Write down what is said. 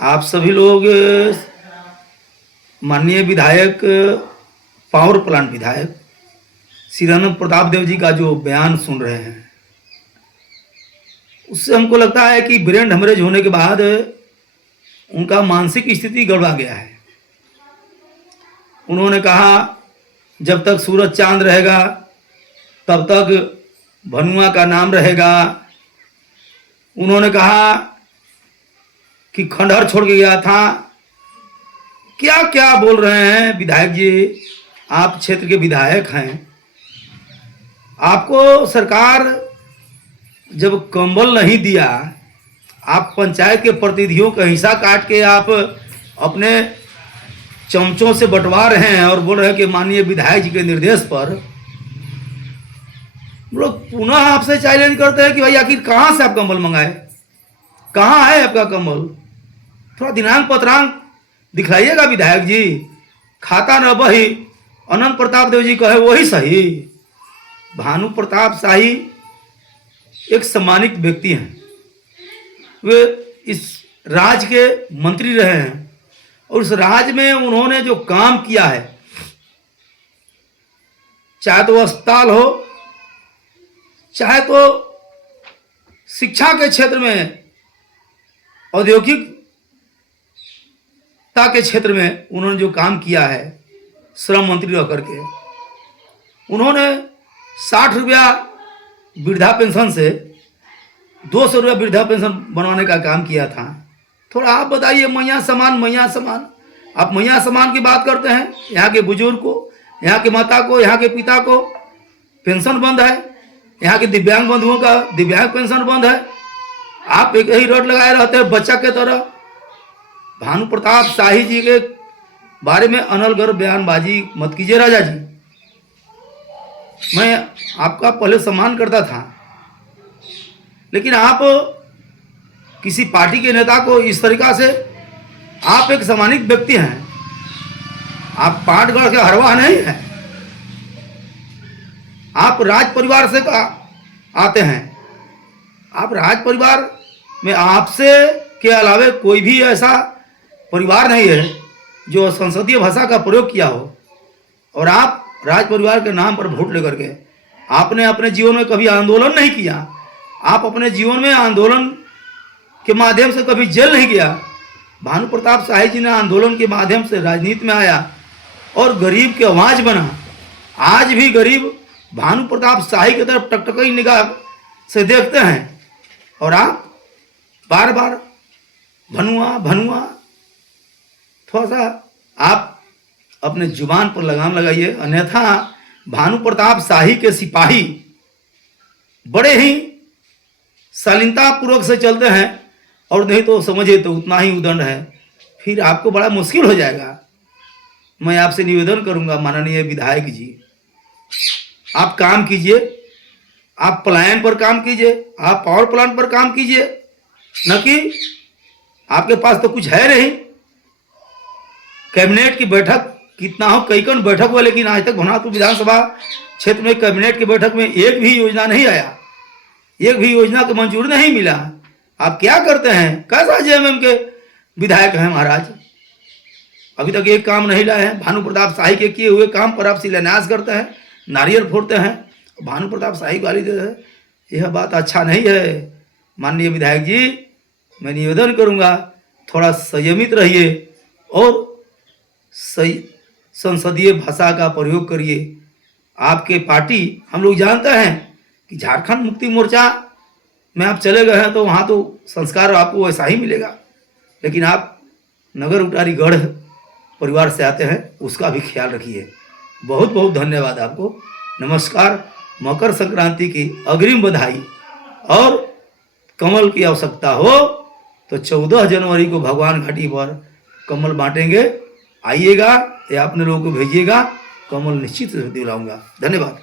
आप सभी लोग माननीय विधायक, पावर प्लांट विधायक श्रीरानंद प्रताप देव जी का जो बयान सुन रहे हैं, उससे हमको लगता है कि ब्रेन हेमरेज होने के बाद उनका मानसिक स्थिति गड़बड़ा गया है। उन्होंने कहा जब तक सूरज चांद रहेगा तब तक भनुआ का नाम रहेगा। उन्होंने कहा कि खंडहर छोड़ के गया था। क्या क्या बोल रहे हैं विधायक जी, आप क्षेत्र के विधायक हैं। आपको सरकार जब कंबल नहीं दिया, आप पंचायत के प्रतिनिधियों का हिस्सा काट के आप अपने चमचों से बंटवा रहे हैं और बोल रहे हैं कि माननीय विधायक जी के निर्देश पर। लोग पुनः आपसे चैलेंज करते हैं कि भाई आखिर कहाँ से आप कंबल मंगाए, कहाँ है आपका कंबल, थोड़ा दिनांक पत्रांक दिखलाइएगा विधायक जी। खाता न बही अनंत प्रताप देव जी कहे वही सही। भानु प्रताप शाही एक सम्मानित व्यक्ति हैं। वे इस राज्य के मंत्री रहे हैं और उस राज्य में उन्होंने जो काम किया है, चाहे तो अस्पताल हो, चाहे तो शिक्षा के क्षेत्र में, औद्योगिकता के क्षेत्र में उन्होंने जो काम किया है, श्रम मंत्री रह करके उन्होंने 60 रुपया वृद्धा पेंशन से 200 रुपया वृद्धा पेंशन बनवाने का काम किया था। थोड़ा आप बताइए, मैया समान, मैया समान, आप मैया समान की बात करते हैं। यहाँ के बुजुर्ग को, यहाँ के माता को, यहाँ के पिता को पेंशन बंद है, यहाँ के दिव्यांग बंधुओं का दिव्यांग पेंशन बंद है। आप एक ही रट लगाए रहते हैं बच्चा के तरह। भानु प्रताप शाही जी के बारे में अनलगढ़ बयानबाजी मत कीजिए राजा जी। मैं आपका पहले सम्मान करता था, लेकिन आप किसी पार्टी के नेता को इस तरीका से, आप एक सम्मानित व्यक्ति हैं, आप पाटगढ़ के हरवाह नहीं हैं, आप राज परिवार से आते हैं। आप राज परिवार में आपसे के अलावे कोई भी ऐसा परिवार नहीं है जो संसदीय भाषा का प्रयोग किया हो। और आप राज परिवार के नाम पर वोट लेकर के आपने अपने जीवन में कभी आंदोलन नहीं किया। आप अपने जीवन में आंदोलन के माध्यम से कभी जेल नहीं गया। भानु प्रताप शाही जी ने आंदोलन के माध्यम से राजनीति में आया और गरीब की आवाज बना। आज भी गरीब भानु प्रताप शाही की तरफ टकटकी निगाह से देखते हैं और आप बार बार भनुआ भनुआ। थोड़ा सा आप अपने जुबान पर लगाम लगाइए, अन्यथा भानु प्रताप शाही के सिपाही बड़े ही शालीनता पूर्वक से चलते हैं और नहीं तो समझिए तो उतना ही उदंड है, फिर आपको बड़ा मुश्किल हो जाएगा। मैं आपसे निवेदन करूंगा माननीय विधायक जी, आप काम कीजिए, आप पलायन पर काम कीजिए, आप पावर प्लांट पर काम कीजिए, न कि आपके पास तो कुछ है नहीं। कैबिनेट की बैठक कितना हो, कई कई बैठक हुआ, लेकिन आज तक भवनाथपुर विधानसभा क्षेत्र में कैबिनेट की बैठक में एक भी योजना नहीं आया, एक भी योजना को मंजूर नहीं मिला। आप क्या करते हैं, कैसा जेएमएम के विधायक हैं महाराज, अभी तक एक काम नहीं लाए हैं। भानु प्रताप शाही के किए हुए काम पर आप शिलान्यास करते हैं, नारियल फोड़ते हैं, भानु प्रताप शाही गाली देते हैं। यह बात अच्छा नहीं है। माननीय विधायक जी, मैं निवेदन करूंगा थोड़ा संयमित रहिए और सही संसदीय भाषा का प्रयोग करिए। आपके पार्टी, हम लोग जानते हैं कि झारखंड मुक्ति मोर्चा में आप चले गए हैं तो वहाँ तो संस्कार आपको वैसा ही मिलेगा, लेकिन आप नगर उटारी गढ़ परिवार से आते हैं, उसका भी ख्याल रखिए। बहुत बहुत धन्यवाद आपको। नमस्कार। मकर संक्रांति की अग्रिम बधाई। और कमल की आवश्यकता हो तो 14 जनवरी को भगवान घाटी पर कमल बांटेंगे, आइएगा या अपने लोगों को भेजिएगा, कमल निश्चित दिलाऊंगा। धन्यवाद।